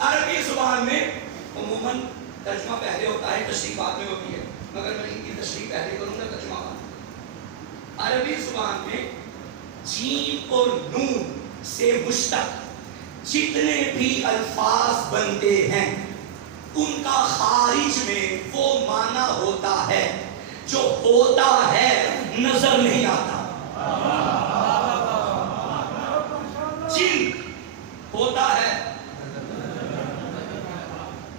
عربی زبان میں عموماً ترجمہ پہلے ہوتا ہے، تشریح بعد میں ہوتی ہے، مگر میں ان کی تشریح پہلے کروں گا، ترجمہ بعد۔ عربی زبان میں جیم اور نون سے مشتق جتنے بھی الفاظ بنتے ہیں ان کا خارج میں وہ معنی ہوتا ہے جو ہوتا ہے نظر نہیں آتا۔ جن ہوتا ہے،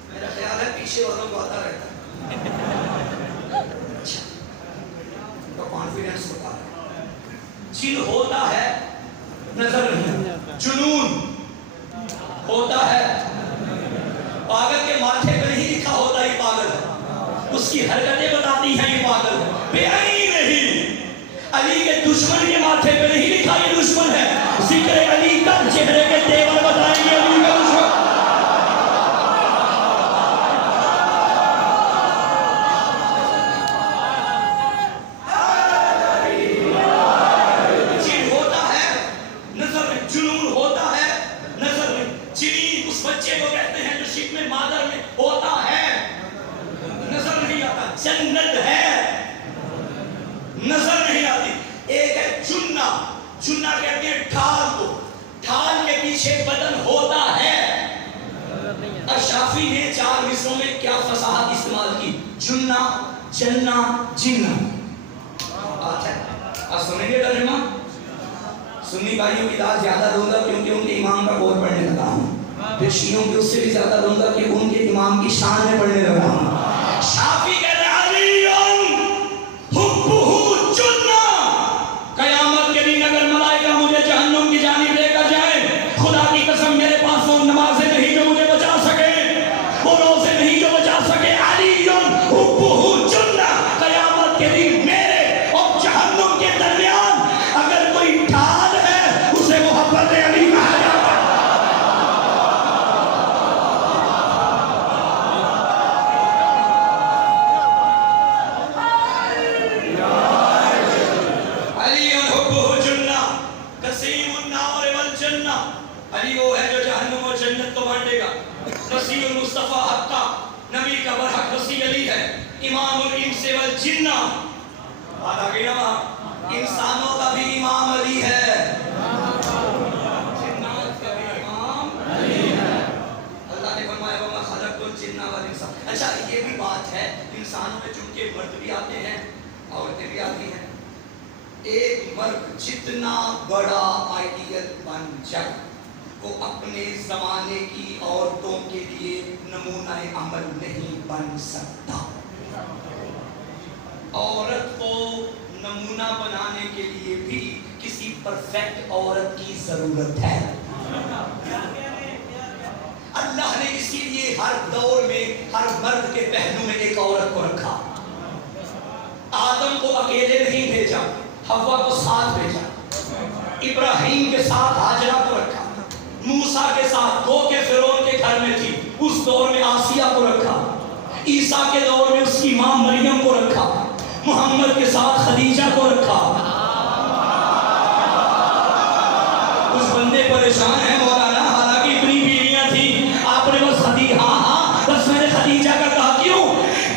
میرا خیال ہے پیچھے والوں کو آتا رہتا ہے، اچھا تو کانفیڈنس ہوتا ہے۔ جن ہوتا ہے نظر نہیں، جنون ہوتا ہے، پاگل کے ماتھے پر ہی لکھا ہوتا ہے پاگل ہے، اس کی حرکتیں بتاتی ہیں یہ پاگل ہے، بے عینی نہیں۔ علی کے دشمن کے ماتھے پر نہیں لکھا یہ دشمن ہے، ذکر علی کا چہرے کے تیور بتائیں گے علی کا دشمن۔ جن ہوتا ہے نظر میں، جنون ہوتا ہے نظر میں، جنین اس بچے کو کہتے ہیں جو شکم مادر میں ہوتا ہے نظر نہیں آتا۔ جنت ہے نظر نہیں آتی۔ ایک ہے چننا، چننا کہتے ہیں ڈھال کو، ڈھال کے پیچھے بدن ہوتا ہے۔ شافعی نے 4 حصوں میں کیا فصاحت استعمال کی، چننا، چننا، جننا۔ آپ سنیں گے ترجمہ؟ سنی بھائیوں کی داد زیادہ دوں گا کیونکہ ان کے امام کا قول پڑھنے لگا ہوں، پھر شیعوں کی اس سے بھی زیادہ دوں گا کہ ان کے امام کی شان میں پڑھنے لگا ہوں۔ شافعی کہتے ہیں حبہ جنہ، قیامت کے دن اگر ملائکہ مجھے جہنم کی جانب لے کر جائیں، خدا کی قسم میرے پاس وہ نمازیں نہیں جو مجھے بچا سکے، وہ روزے نہیں جو بچا سکے۔ علی حبہ جنہ، قیامت کے دن میرے اور جہنم کے درمیان اگر کوئی ڈھال ہے اسے محبت علی کہا جاتا ہے۔ علی وہ ہے جو جہنم اور جنت کو بانٹے گا۔ وسیع المصطفیٰ حقا، نبی کا برحق وسیع علی ہے، امام الانس والجنہ۔ بات آ گئی نا وہاں، انسانوں کا بھی امام علی ہے، جنات کا بھی امام علی ہے۔ اللہ نے فرمایا وَمَا خَلَقْتُ الْجِنَّ وَالْإِنسَ۔ اچھا یہ بھی بات ہے، انسانوں میں چونکہ مرد بھی آتے ہیں عورتیں بھی آتی ہیں، ایک مرد جتنا بڑا آئیڈیل بن جائے وہ اپنے زمانے کی عورتوں کے لیے نمونہ عمل نہیں بن سکتا۔ عورت کو نمونہ بنانے کے لیے بھی کسی پرفیکٹ عورت کی ضرورت ہے۔ اللہ نے اسی لیے ہر دور میں ہر مرد کے پہلو میں ایک عورت کو رکھا۔ آدم کو اکیلے نہیں بھیجا، حوا کو ساتھ بھیجا، ابراہیم کے ساتھ ہاجرہ کو رکھا، موسیٰ کے ساتھ دو کے فرعون کے گھر میں تھی اس دور میں آسیہ کو رکھا، عیسیٰ کے دور میں اس کی ماں مریم کو رکھا، محمد کے ساتھ خدیجہ کو رکھا۔ اس بندے پریشان ہیں مولانا، حالانکہ اتنی بیویاں تھیں، آپ نے بس بس میں نے خدیجہ کا کہا کیوں؟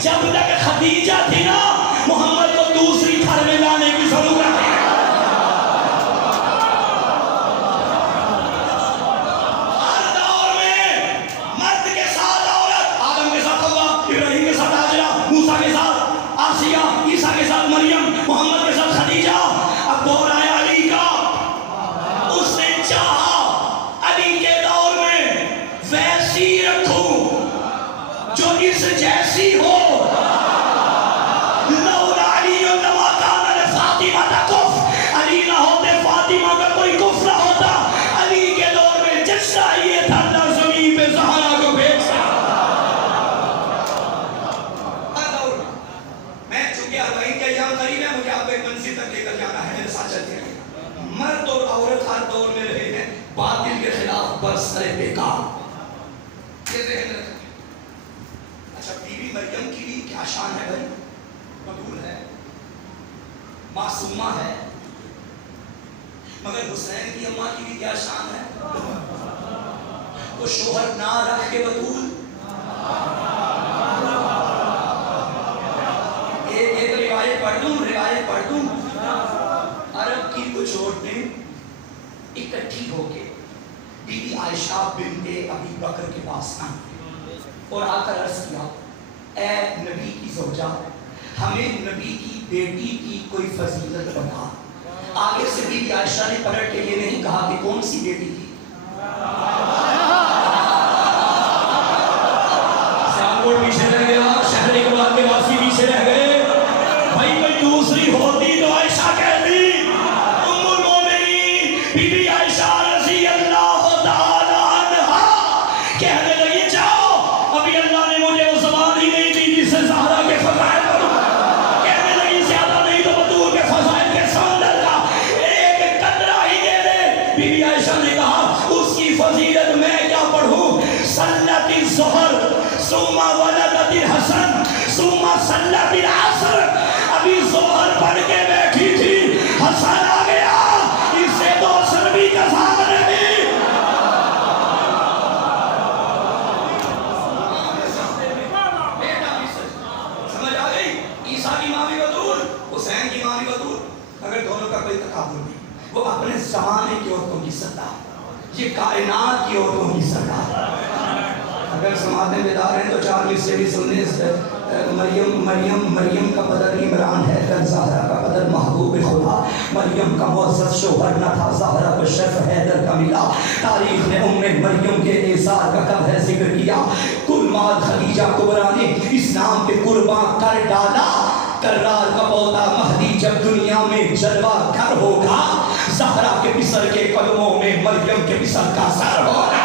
جب تک خدیجہ تھی نا محمد کو دوسری گھر میں لانے کی ضرورت ہے۔ ہر دور میں مرد کے ساتھ عورت، آدم کے ساتھ حوا، ابراہیم کے ساتھ ہاجرہ، موسیٰ کے ساتھ آسیہ، عیسیٰ کے ساتھ مریم، محمد کے ساتھ خدیجہ۔ اب دور آیا علی کا، اس نے چاہا علی کے دور میں ویسی رکھوں جو اس جیسی ہو۔ علی نہ ہوتے فاطمہ کا کوئی کفر نہ ہوتا۔ علی کے دور میں جس چاہیے تھا اللہ زمین پہ زہرا کو بھیجا۔ میں چونکہ 40 کا ایام قریب ہے، مجھے آپ کو ایک منزل تک لے کر جانا ہے، میرے ساتھ چلتے ہیں۔ مرد اور عورت ہر دور میں رہے ہیں باطل کے خلاف برسر بیکار۔ یہ ذہن رکھیں۔ اچھا بیوی مریم کی بھی کیا شان ہے بھائی؟ مقبول ہے، معصومہ ہے، مگر حسین کی اماں کی بھی کیا شان ہے؟ تو شوہر نہ رکھ کے بطول ایک روایت پڑھ دوں عرب کی کچھ عورتیں اکٹھی ہو کے بی بی عائشہ بنت ابی بکر کے پاس آئیں اور آ کر عرض کیا، اے نبی کی زوجہ، ہمیں نبی کی بیٹی کی کوئی فضیلت بتا۔ آگے سے بی بی عائشہ نے پلٹ کے یہ نہیں کہا کہ کون سی بیٹی تھی، سیامپور پیچھے رہ گیا، شہر اقبال کے واسی پیچھے رہ گئے، بھائی کوئی دوسری ہوتی تو عائشہ کہتی، ام المومنین بی بی عائشہ رضی اللہ تعالی عنہا کہنے لگی جاؤ، ابھی اللہ نے مجھے وہ زبان ہی نہیں دی جس سے زہرا کے فضائل کروں، کہنے لگی زیادہ نہیں تو بطول کے فضائل کے سمندر کا ایک قطرہ ہی دے دے۔ بی بی عائشہ نے کہا اس کی فضیلت میں کیا پڑھوں، صلت الظہر ثم ولدت الحسن ثم صلت العصر، ابھی ظہر پڑھ کے بیٹھی تھی، حسن آ گیا، اس سے تو اثر بھی کسان رہی۔ سمجھ آ گئی؟ عیسیٰ کی ماں بھی بطول، حسین کی ماں بھی بطول، اگر دونوں کا کوئی تقابل نہیں، وہ اپنے زمانے کی عورتوں کی سردار، یہ کائنات کی عورتوں کی سردار۔ اگر سماعتیں بیدار ہیں تو چار حصے بھی سننے، مریم کا بدر عمران ہے، کل زہرا کا بدر محبوب خدا، مریم کا معزز شوہر نہ تھا، زہرا کو شرف حیدر کا ملا، تاریخ نے مریم کے اعزار کا کب ہے ذکر کیا، کل مال خدیجہ کبریٰ نے اسلام کے قربان کر ڈالا، کرار کا پودا مہدی جب دنیا میں جلوہ گر ہوگا، زہرا کے پسر کے قدموں میں مریم کے پسر کا سر ہوگا۔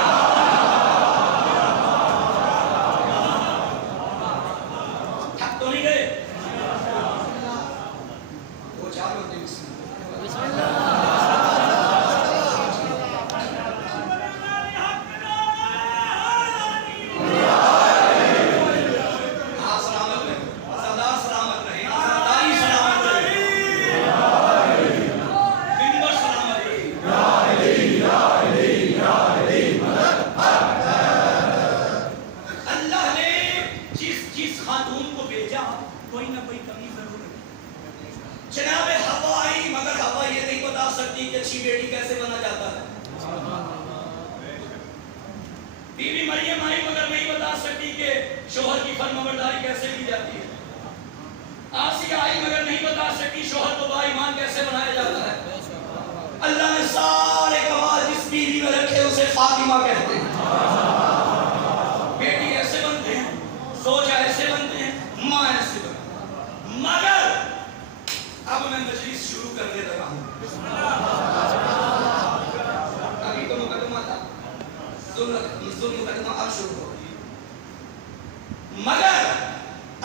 مگر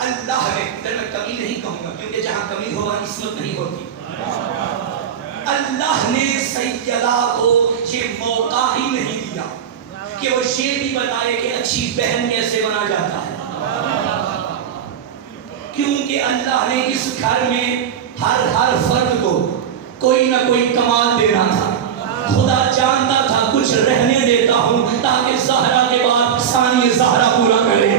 اللہ نے، میں کمی نہیں کہوں گا کیونکہ جہاں کمی ہو وہاں عصمت نہیں ہوتی، اللہ نے سیدہ کو یہ موقع ہی نہیں دیا کہ وہ یہ بھی بتائے کہ اچھی بہن کیسے بنا جاتا ہے، کیونکہ اللہ نے اس گھر میں ہر فرد کو کوئی نہ کوئی کمال دینا تھا، خدا جانتا تھا کچھ رہنے دیتا ہوں تاکہ زہرا کے بعد ثانی زہرا پورا کرے۔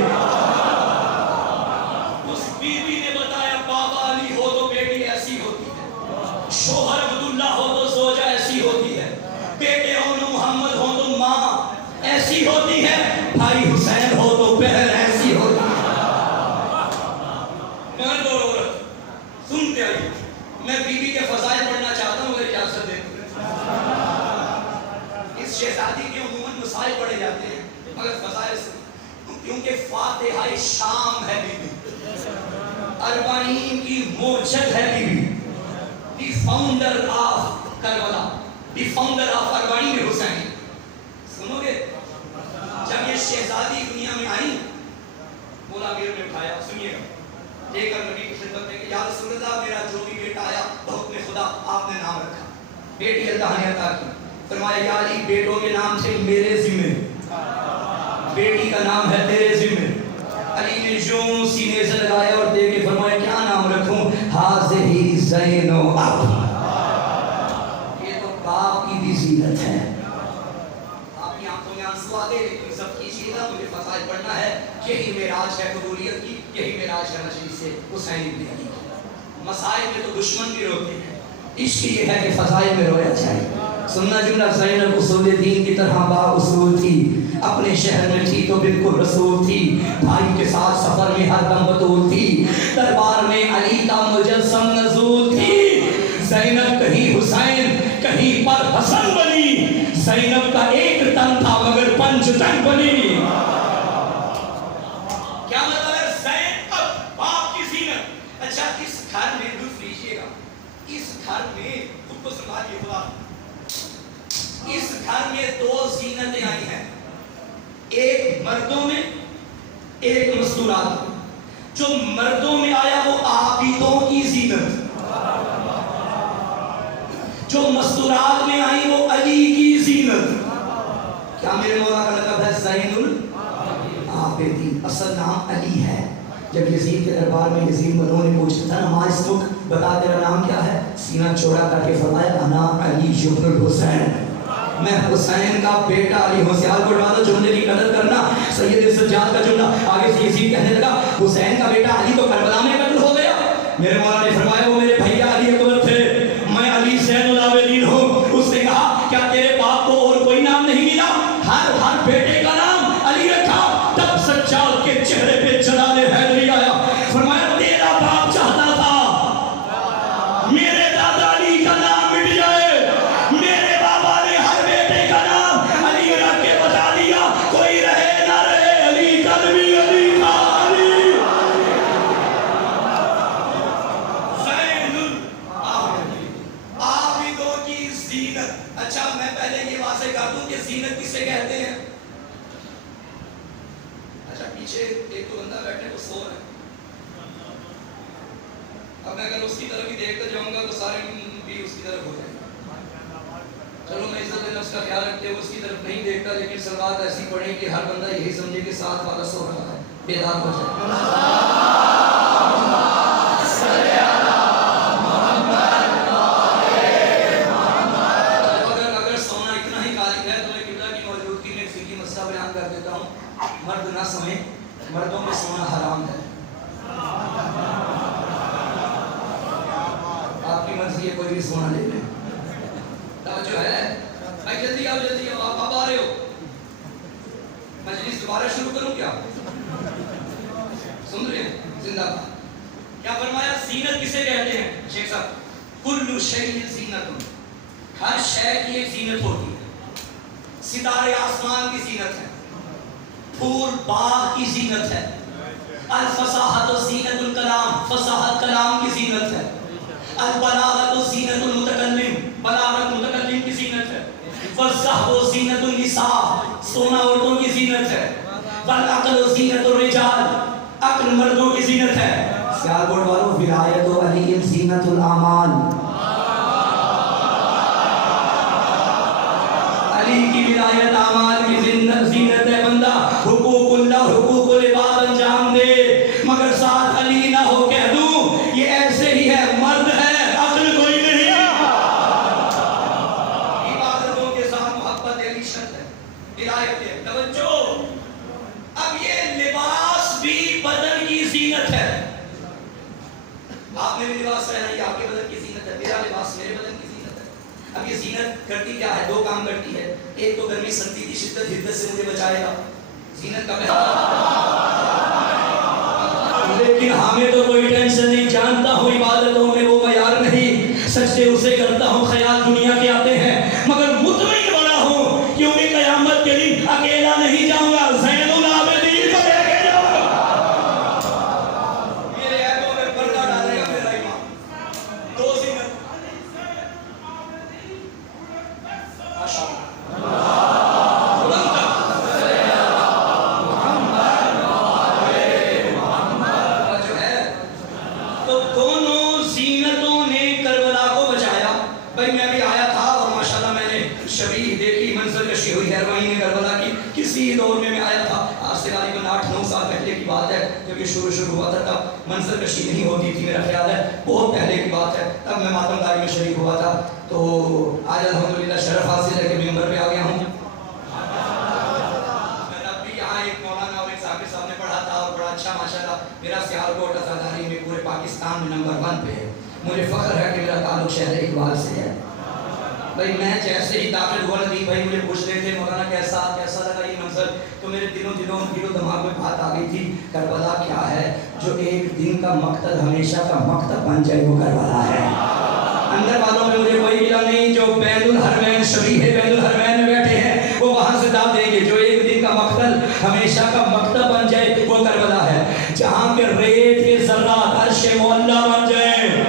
اس بیوی نے بتایا بابا علی ہو تو بیٹی ایسی ہوتی ہے، شوہر عبداللہ ہو تو زوجہ ایسی ہوتی ہے، بیٹے ہو تو محمد ہو تو ماں ایسی ہوتی ہے، بھائی حسین ہو تو بہن ایسی ہوتی ہے۔ مرد اور عورت سنتے آئیے، میں بیوی کے فضائل پڑھنا چاہتا ہوں، اگر اجازت دیں۔ اس شہزادی کے عموماً مسائل پڑھے جاتے ہیں مگر فضائل سے، کیونکہ فاتحہ شام ہے بی بی، اربعین کی موجد ہے Bibi, the founder of Karbala, the founder of Arbaeen Hussain. سنو گے جب یہ شہزادی دنیا میں آئی، مولا میر نے اٹھایا، سنیے گا، لے کر نبی کی خدمت میں کہ یا رسول اللہ میرا جو بھی بیٹا آیا بحکم خدا آپ نے نام رکھا، بیٹی اللہ نے عطا کی، فرمایا یا علی بیٹوں کے نام تھے میرے ذمہ، بیٹی کا نام ہے تیرے ذمہ۔ علی نے یوں سینے سے لگایا اور دے کے فرمایا کیا نام رکھوں؟ حاضری زینو اب، یہ تو باپ کی بھی زینت ہے، آپ کی آنکھوں میں آنسو آتے لیکن سب کیجیے گا، مجھے فضائل پڑھنا ہے. یہی معراج ہے قبولیت کی، یہی معراج ہے مجلس سے حسین ابن علی کی. مسائل میں تو دشمن بھی روتے ہیں، عشق یہ ہے کہ فضائل میں رویا جائے. سننا جملہ زینب اصول دین کی طرح با اصول تھی، اپنے شہر میں تھی تو بالکل رسول تھی، بھائی کے ساتھ سفر میں ہر دم بطول تھی، دربار میں علی کا مجسم نزول تھی. زینب کہیں حسین کہیں پر حسن بنی، زینب کا ایک تن تھا مگر پنج تن بنی. کیا مطلب ہے؟ زینب باپ کی زینت. اچھا اس گھر میں لطف لیجیے گا، اس گھر میں خود کو سنبھالیے خدا، اس گھر میں دو زینتیں آئی ہیں، ایک مردوں میں ایک مستورات میں. جو مردوں میں آیا وہ عابدوں کی زینت، جو مستورات میں آئی وہ علی کی زینت. کیا میرے مولا کا لقب ہے زین العابدین؟ اصل نام علی ہے. جب یزید کے دربار میں یزید بنو نے پوچھا تھا نماز اسمک بتا تیرا نام کیا ہے، سینہ چوڑا کر کے فرمایا انا علی ابن الحسین، میں حسین کا بیٹا علی ہوں. سیال کو ڈالو، جملے کی قدر کرنا. سید سجاد کا جملہ آگے سے یزید کہنے لگا حسین کا بیٹا علی تو کربلا میں قتل ہو گیا. میرے مولا نے فرمایا وہ میرے بھیا علی اکبر تھے، میں علی زین العابدین ہوں. اس نے کہا کیا تیرے باپ کو اور کوئی نام نہیں ملا؟ ہر بیٹے کا نام علی رکھا. تب سجاد کے چہرے پہ جلال حیدری آیا، فرمایا تیرا باپ چاہتا تھا میرے دادا علی کا نام مٹ جائے، میرے بابا نے ہر بیٹے کا نام علی رکھ کے بتا دیا، کوئی رہے نہ رہے علی قلبی علی کا علی. زین العابدوں کی زینت. اچھا میں پہلے یہ واضح کر دوں کہ زینت کسے کہتے ہیں. اچھا پیچھے ایک تو بندہ بیٹھے وہ سو رہا ہے، اب میں اگر اس کی طرف ہی دیکھتا جاؤں گا تو سارے بھی اس کی طرف ہو جائیں گے. چلو میں عزت نفس کا خیال رکھتے ہوئے اس کی طرف نہیں دیکھتا، لیکن سلوات ایسی پڑھیں کہ ہر بندہ یہی سمجھے کہ ساتھ والا سو رہا ہے، بیدار ہو جائے. اگر سونا اتنا ہی غالب ہے تو میں قبلہ کی موجودگی میں فقہی مسئلہ بیان کر دیتا ہوں. مرد نہ سوئیں، مردوں میں سونا حرام ہے. آپ کی مرضی ہے کوئی بھی سونا لے لیں. توجہ ہے بھائی، جلدی آؤ جلدی آؤ، آپ اب آ رہے ہو. مجلس دوبارہ شروع کروں کیا؟ سن رہے ہیں؟ زندہ باد. کیا فرمایا؟ زینت کسے کہتے ہیں شیخ صاحب؟ کل شیء زینت، ہر شے کی ایک زینت ہوتی ہے. ستارے آسمان کی زینت ہے، پھول باغ کی زینت ہے. الفصاحت زینت الکلام، فصاحت کلام کی زینت ہے. البلاغت زینت المتکلم، بلاغت متکلم کی زینت ہے. والذهب زینت النساء، سونا عورتوں کی زینت ہے. والعقل زینت الرجال، عقل مردوں کی زینت ہے. سیال کوٹ والوں ولایت علی زینت الاعمال، علی کی ولایت اعمال کی زینت ہے. بندہ حقوق اللہ حقوق العباد انجام دے مگر ساتھ علی نہ ہو، کہہ دوں یہ ایسے ہی ہے، مرد ہے عقل کوئی نہیں. عبادتوں کے ساتھ محبت علی شرط ہے، ولایت ہے. توجہ، اب یہ لباس بھی بدن کی زینت ہے. آپ نے بھی لباس پہنا، یہ آپ کے بدن کی زینت ہے، میرا لباس میرے بدن کی زینت ہے. اب یہ زینت کرتی کیا ہے؟ دو کام کرتی ہے. ایک تو گرمی سردی کی شدت حدت سے مجھے بچائے گا، زینت کا پہنا. لیکن ہمیں تو کوئی ٹینشن نہیں، جانتا ہوں عبادتوں میں وہ معیار نہیں، سجدے اسے کرتا ہوں خیال دنیا کے آتے ہیں، مگر مطمئن بڑا ہوں کیونکہ قیامت کے دن اکیلا نہیں جاؤں گا، زین العابدین کو لے کے جاؤں گا. میرے عیبوں میں پردہ ڈالے گا میرا امام. دو زینت. تو دونوں زینتوں نے کربلا کو بچایا. بھائی میں بھی آیا تھا اور ماشاءاللہ میں نے شبیہ دیکھی، منظر کشی ہوئی ہے روائن کربلا کی. کسی دور میں آیا تھا، آج سے غالباً 8-9 سال پہلے کی بات ہے، جب یہ شروع ہوا تھا تب منظر کشی نہیں ہوتی تھی، میرا خیال ہے بہت پہلے کی بات ہے. تب میں ماتم داری میں شریک ہوا تھا. تو آج الحمدللہ شرف حاصل ہے کہ ممبر پہ آ گیا ہوں. مجھے فخر ہے کہ میرا تعلق شہر اقبال سے ہے. بھائی میں جیسے ہی داخل ہوا ندیم بھائی مجھے پوچھ رہے تھے مولانا کیسا لگا یہ منظر, تو میرے دلوں دماغ میں بات آ گئی تھی, کربلا کیا ہے جو ایک دن کا مقتل ہمیشہ کا مقتل بن جائے, وہ کربلا ہے. اندر والوں میں مجھے کوئی ملا نہیں, جو بین الحرمین شبیہ بین الحرمین میں بیٹھے ہیں وہ وہاں سے دعوت دیں گے. جو ایک دن کا مقتل ہمیشہ کا مقتل بن جائے وہ کربلا ہے. جہاں کے ریت کے ذرات عرش معلیٰ بن جائیں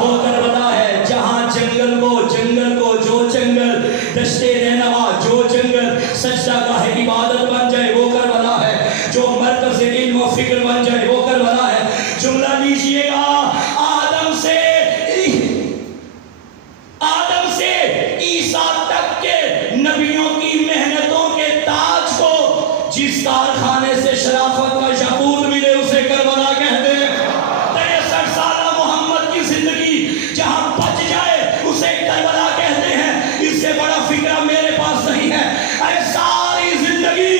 وہ کربلا ہے. جہاں جنگل کو جو جنگل دشتے رہنما جو جنگل سجدہ گاہ عبادت بن جائے وہ کربلا ہے. جو مرکز علم و فکر بن جائے وہ کربلا ہے. جملہ لیجئے گا, آدم سے عیسیٰ تک کے نبیوں کی محنتوں کے تاج کو جس کارخانے سے شرافت کا یاقوت ملے اسے کربلا کہتے ہیں. 63 سالہ محمد کی زندگی جہاں بچ جائے اسے کربلا کہتے ہیں. اس سے بڑا فکرہ میرے پاس نہیں ہے. ارے ساری زندگی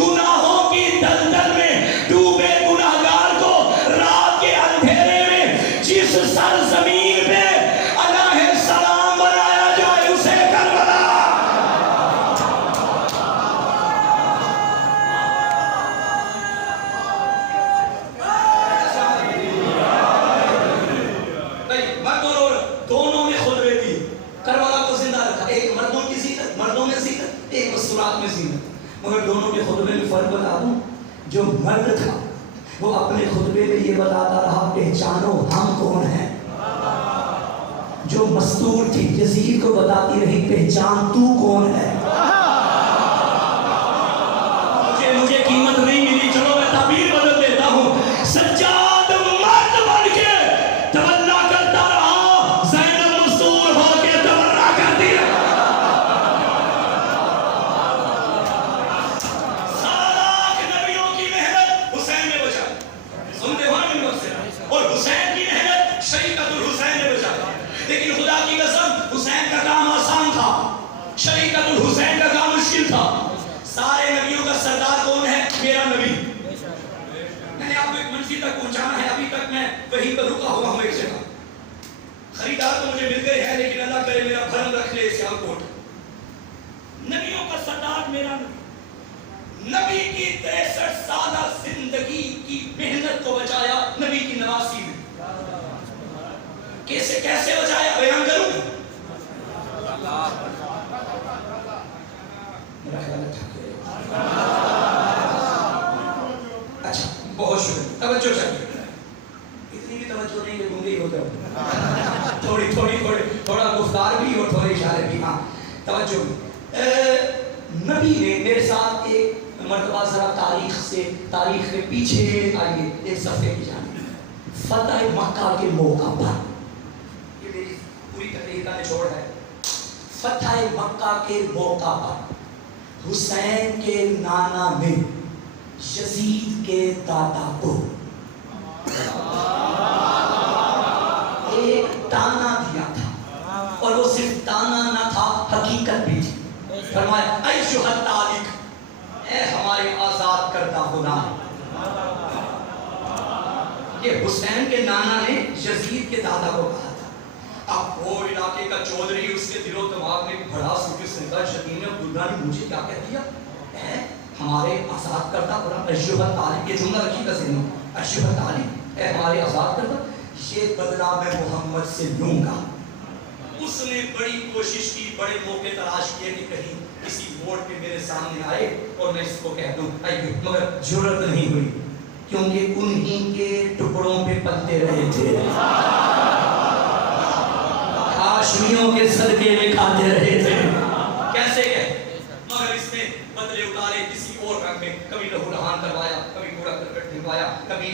گناہوں کی دلدل میں ڈوبے گناہگار کو رات کے اندھیرے میں جس سرزمین پہ الہ سلام بنایا جائے اسے کربلا. دونوں میں خطبے دی, کربلا کو زندہ رکھا. ایک مردوں کی زینت, مردوں میں زینت, ایک مستورات میں زینت. مگر دونوں کے خطبے میں فرق بتا دوں, جو مرد تھا وہ اپنے خطبے میں یہ بتاتا رہا پہچانو ہم کون ہیں. جو مستور تھی یزید کو بتاتی رہی پہچان تو کون ہے. مجھے قیمت نہیں ملی, چلو میں تعبیر بدل دیتا ہوں. سجاد مرد بن کے تمنا کرتا رہا, زینب مستور ہو کے تمنا کرتی رہا. سالاک نبیوں کی محنت حسین نے بچائی, سنتے ہو نا منبر سے, اور حسین کی محنت شریعت الحسین نے بچائی. لیکن خدا کی قسم حسین کا کام آسان تھا, شریعت الحسین کا کام مشکل تھا. سارے نبیوں کا سردار کون ہے؟ میرا نبی. میں نے آپ کو ایک منزل تک پہنچانا ہے. ابھی تک میں وہیں پر رکا ہوا ہوں ایک جگہ. خریدار تو مجھے مل گئے ہیں لیکن اللہ کرے میرا بھرم رکھ لے سیال کوٹ. نبیوں کا سردار میرا نبی, نبی کی 63 سالہ زندگی کی محنت کو بچایا نبی کی نواسی میں. کیسے بچایا بیان کروں. اچھا بہت شکریہ, توجہ چاہیے. اتنی بھی توجہ نہیں کہ گونگے ہی ہوتے ہو, تھوڑا گفتار بھی اور تھوڑے اشارے بھی. ہاں توجہ. نبی نے میرے ساتھ ایک مرتبہ ذرا تاریخ کے پیچھے آئیے ایک صفحے کی جانب. فتح مکہ کے موقع پر, یہ میری پوری تقریر کا نچوڑ ہے. فتح مکہ کے موقع پر حسین کے نانا نے یزید کے دادا کو ایک تانا دیا تھا, اور وہ صرف تانا نہ تھا حقیقت بھی تھی. فرمایا ایھا الطالق, اے ہمارے آزاد کردہ غلام. یہ حسین کے نانا نے یزید کے دادا کو کہا تھا. اب وہ علاقے کا چودھری اس کے دل و دماغ میں بڑا سوچ سنتا شدید نے عبداللہ نے مجھے کیا کہہ دیا, اے ہمارے آزاد کردہ غلام. ایھا الطالق, یہ جملہ رکھی کا ذہن, ایھا الطالق, اے ہمارے آزاد کردہ, یہ بدلہ میں محمد سے لوں گا. اس نے بڑی کوشش کی, بڑے موقع تلاش کیے کہ کہیں کسی موڑ پہ میرے سامنے آئے اور میں اس کو کہہ دوں, مگر جرأت نہیں ہوئی کیونکہ انہی کے ٹکڑوں پہ پلتے رہے تھے, ہاشمیوں کے صدقے میں کھاتے رہے تھے. کیسے کہے, مگر اس نے بدلے اتارے کسی اور رنگ میں. کبھی لہو لہان کروایا, کبھی کوڑا کرکٹ دلوایا, کبھی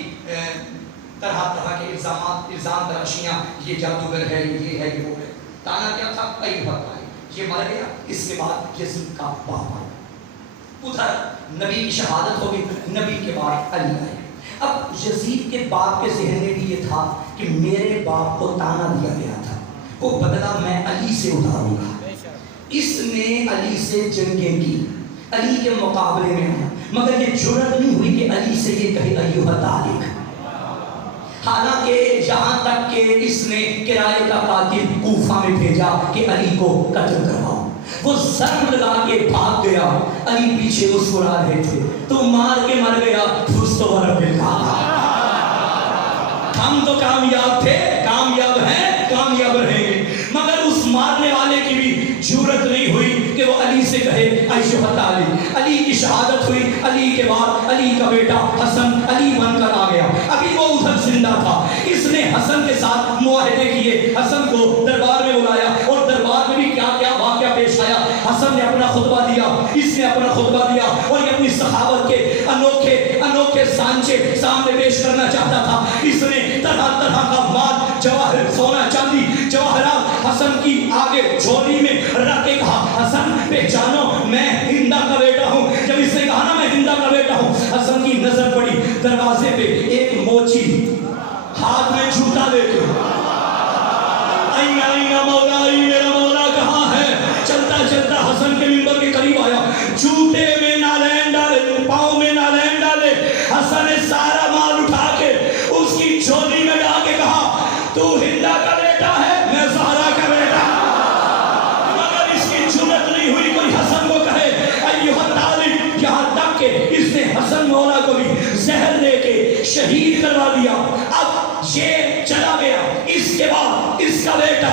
طرح کے الزام تراشیاں, یہ جادوگر ہے, یہ ہے, یہ وہ ہے. تانا کیا تھا, ایھا الطالق, یہ مر گیا. اس کے بعد یزید کا باپ آیا. ادھر نبی کی شہادت ہوگی, نبی کے بعد علی آئے. اب یزید کے باپ کے ذہن میں بھی یہ تھا کہ میرے باپ کو تانا دیا گیا تھا, وہ بدلہ میں علی سے اتاروں گا. اس نے علی سے جنگیں کی, علی کے مقابلے میں آیا, مگر یہ جرأت نہیں ہوئی کہ علی سے یہ کہے ایھا الطالق. حالانکہ یہاں تک کہ اس نے کرائے کا قاتل کوفہ میں بھیجا کہ علی کو قتل کرواؤ، وہ ضرب لگا کے بھاگ گیا، علی پیچھے مسکرا رہے تھے، تو مار کے مر گیا، فزت ورب الکعبہ۔ ہم تو کامیاب تھے، کامیاب ہیں، کامیاب رہیں گے، مگر اس مارنے والے کی بھی جرأت نہیں ہوئی کہ وہ علی سے کہے ایھا علی۔ علی کی شہادت ہوئی، علی کے بعد علی کا بیٹا حسن علی بن کر آ گیا، ابھی وہ ادھر زندہ تھا، اس نے حسن کے ساتھ معاہدے کیے، حسن کو دربار میں بلایا، اور دربار میں بھی کیا کیا واقعہ پیش آیا۔ حسن نے اپنا خطبہ دیا، اس نے اپنا خطبہ دیا، اور یہ اپنی سخاوت کے انوکھے انوکھے سانچے سامنے پیش کرنا چاہتا تھا۔ اس نے طرح طرح کا مال، جواہر، سونا چاندی، جواہرات حسن کی آگے جھولی میں رکھ کے کہا حسن پہچانو میں ہندا کا بیٹا ہوں۔ جب اس نے کہا نا میں ہندا کا بیٹا ہوں، حسن کی نظر پڑی دروازے پہ ایک موچی ہاتھ میں جوتا لے کے، آئینہ مولا، میرا مولا کہاں ہے؟ چلتا چلتا حسن کے منبر کے قریب آیا، جوتے میں نالین ڈالے، پاؤں میں نالین ڈالے، حسن نے سارا مال اٹھا کے اس کی جھولی میں ڈال کے کہا تو ہندا کا بیٹا ہے، میں زہرا کا بیٹا۔ مگر اس کی جرأت نہیں ہوئی کوئی حسن کو کہے ایھا طالب، یہاں تک کہ اس نے حسن مولا کو بھی زہر دے کے شہید کروا دیا۔ اب یہ چلا گیا، اس کے بعد اس کا بیٹا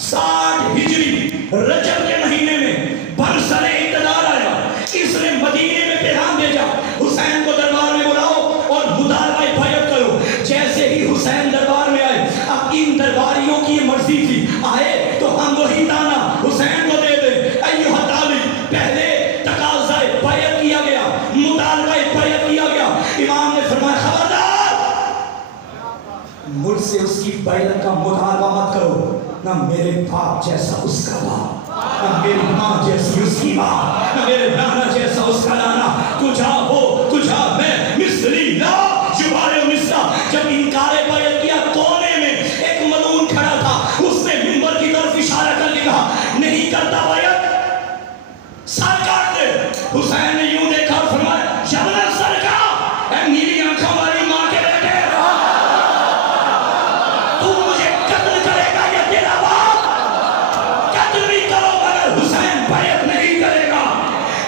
60 ہجری رجب کے مہینے میں برسر اقتدار آیا، اس نے مدینے میں پیغام بھیجا حسین کو دربار میں بلاؤ اور مطالبہ بیعت کرو۔ جیسے ہی حسین دربار میں آئے، اب ان درباریوں کی یہ مرضی تھی، آئے تو ہم وہی دانا حسین کو دے دیں۔ ایھا طالب، پہلے تقاضۂ بیعت کیا گیا، مطالبہ بیعت کیا گیا، امام نے فرمایا خبردار مجھ سے اس کی بیعت کا مطالبہ مت کرو، نہ میرے باپ جیسا اس کا باپ، نہ میری ماں جیسی اس کی ماں، نہ میرے نانا جیسا اس کا نانا، تجھا ہو تجھا میں مصری لا جبال مصرا۔ جب انکار بیعت کیا، کونے میں ایک ملعون کھڑا تھا، اس نے منبر کی طرف اشارہ کر کے کہا نہیں کرتا بیعت، سر کاٹ دے۔ حسین نے یوں دیکھا اور فرمایا جبل سر کا، اے نیلی آنکھوں والی ماں کے بیٹے، تو مجھے قتل کرے گا یا تیرا باپ؟ قتل بھی کرو مگر حسین بیعت نہیں کرے گا۔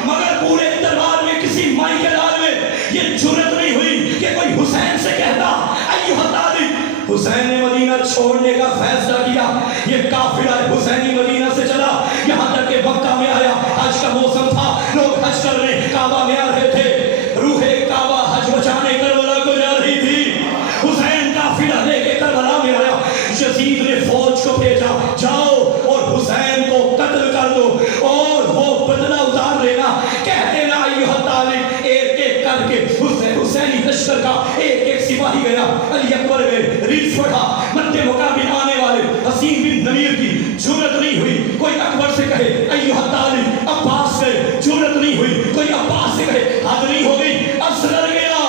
مگر پورے دربار میں کسی مائی کے لال میں یہ جرأت نہیں ہوئی کہ کوئی حسین سے کہتا ایھا طالب۔ حسین نے مدینہ چھوڑنے کا فیصلہ کیا، یہ قافلہ حسینی مدینہ سے چلا، یہاں تک کہ مکہ میں آیا، حج کا موسم تھا، لوگ حج کرنے کعبہ میں آ رہے تھے، روح کعبہ حج بچانے کربلا کو جا رہی تھی، حسین قافلہ لے کے کربلا میں آیا، یزید نے فوج کو بھیجا جاؤ اور حسین کو قتل کر دو اور وہ بدلہ اتار لینا، کہہ دینا ایھا طالب، ایک ایک کر کے حسینی لشکر کا ایک ایک سپاہی گیا، علی اکبر گئے، ریچھ پڑھا، مد مقابل آنے والے حسین بن نمیر کی جرأت نہیں ہوئی کوئی اکبر سے کہے ایھا طالب، عباس گئے، جرأت نہیں ہوئی کوئی عباس سے کہے، حد نہیں ہو گئی، اصغر گیا،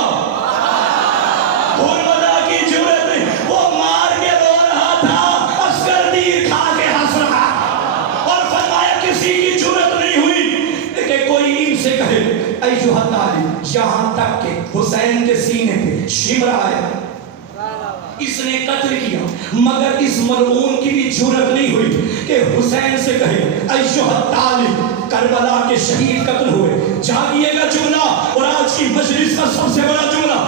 حرمدہ کی جرأت نہیں، وہ مار کے رو رہا تھا، اصغر تیر کھا کے ہنس رہا، اور فرمایا کسی کی جرأت نہیں ہوئی کہ کوئی ان سے کہے ایھا طالب، یہاں تک کہ حسین کے سینے پہ شمرا آیا، اس نے قتل کیا، مگر اس ملعون کی بھی جرأت نہیں ہوئی کہ حسین سے کہے ایھا طالب، کربلا کے شہید قتل ہوئے۔ جاگیے گا جملہ، اور آج کی مجلس کا سب سے بڑا جملہ،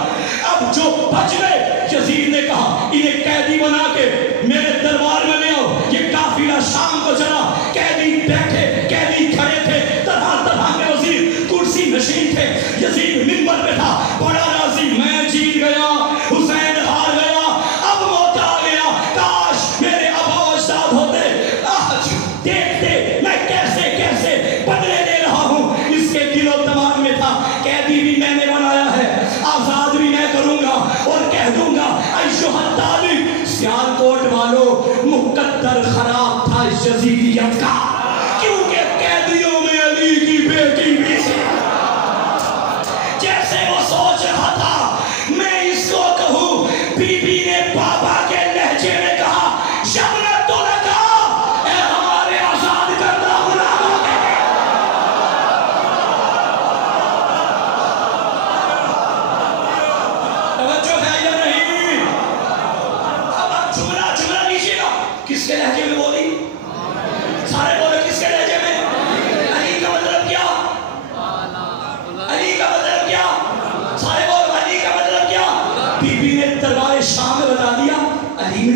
اب جو بچ گئے، یزید نے کہا انہیں قیدی بنا کے میرے دربار میں لے آؤ، یہ قافلہ شام کو چلا، قیدی بیٹھے، قیدی کھڑے تھے، طرح طرح کے وزیر کرسی نشین تھے، یزید منبر پہ تھا، بڑا راضی میں جیت گیا، حسین ہار گیا، اب موقع آ گیا، کاش میرے آبا و اجداد ہوتے، آج دیکھتے میں کیسے کیسے بدلے لے رہا ہوں۔ اس کے دل و دماغ میں تھا قیدی بھی میں نے بنایا ہے، آزاد بھی میں کروں گا، اور کہہ دوں گا ایھا طالب، سیالکوٹ والوں مقدر خراب تھا یزیدیت کا، کیونکہ قیدیوں میں علی کی بیٹی بھی تھی، جیسے وہ سوچ رہا تھا میں اس کو کہوں، بی بی نے بابا کے لہجے میں کہا یبنۃ لکا، اے ہمارے آزاد کردہ غلاموں کے، توجہ ہے یا نہیں؟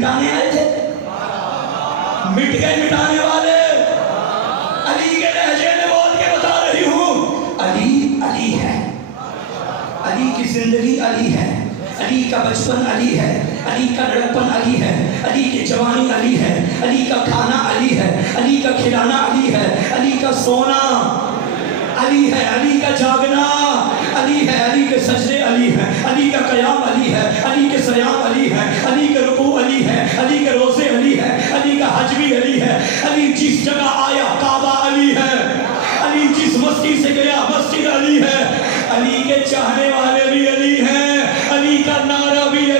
مٹانے آئے تھے؟ مٹ گئے مٹانے والے؟ علی کے لہجے میں بول کے بتا رہی ہوں، علی علی ہے، علی کی زندگی علی ہے، علی کا بچپن علی ہے، علی کا لڑکپن علی ہے، علی کی جوانی علی ہے، علی کا کھانا علی ہے، علی کا کھلانا علی ہے، علی کا سونا علی ہے، علی کا جاگنا علی ہے، علی کے سجدے علی ہے، علی کا قیام علی ہے، علی کے صیام علی ہے، علی کے رکوع علی ہے، علی کے روزے علی ہے، علی کا حج بھی علی ہے، علی جس جگہ آیا کعبہ علی ہے، علی جس مسجد سے گیا مسجد علی ہے، علی کے چاہنے والے بھی علی ہیں، علی کا نعرہ بھی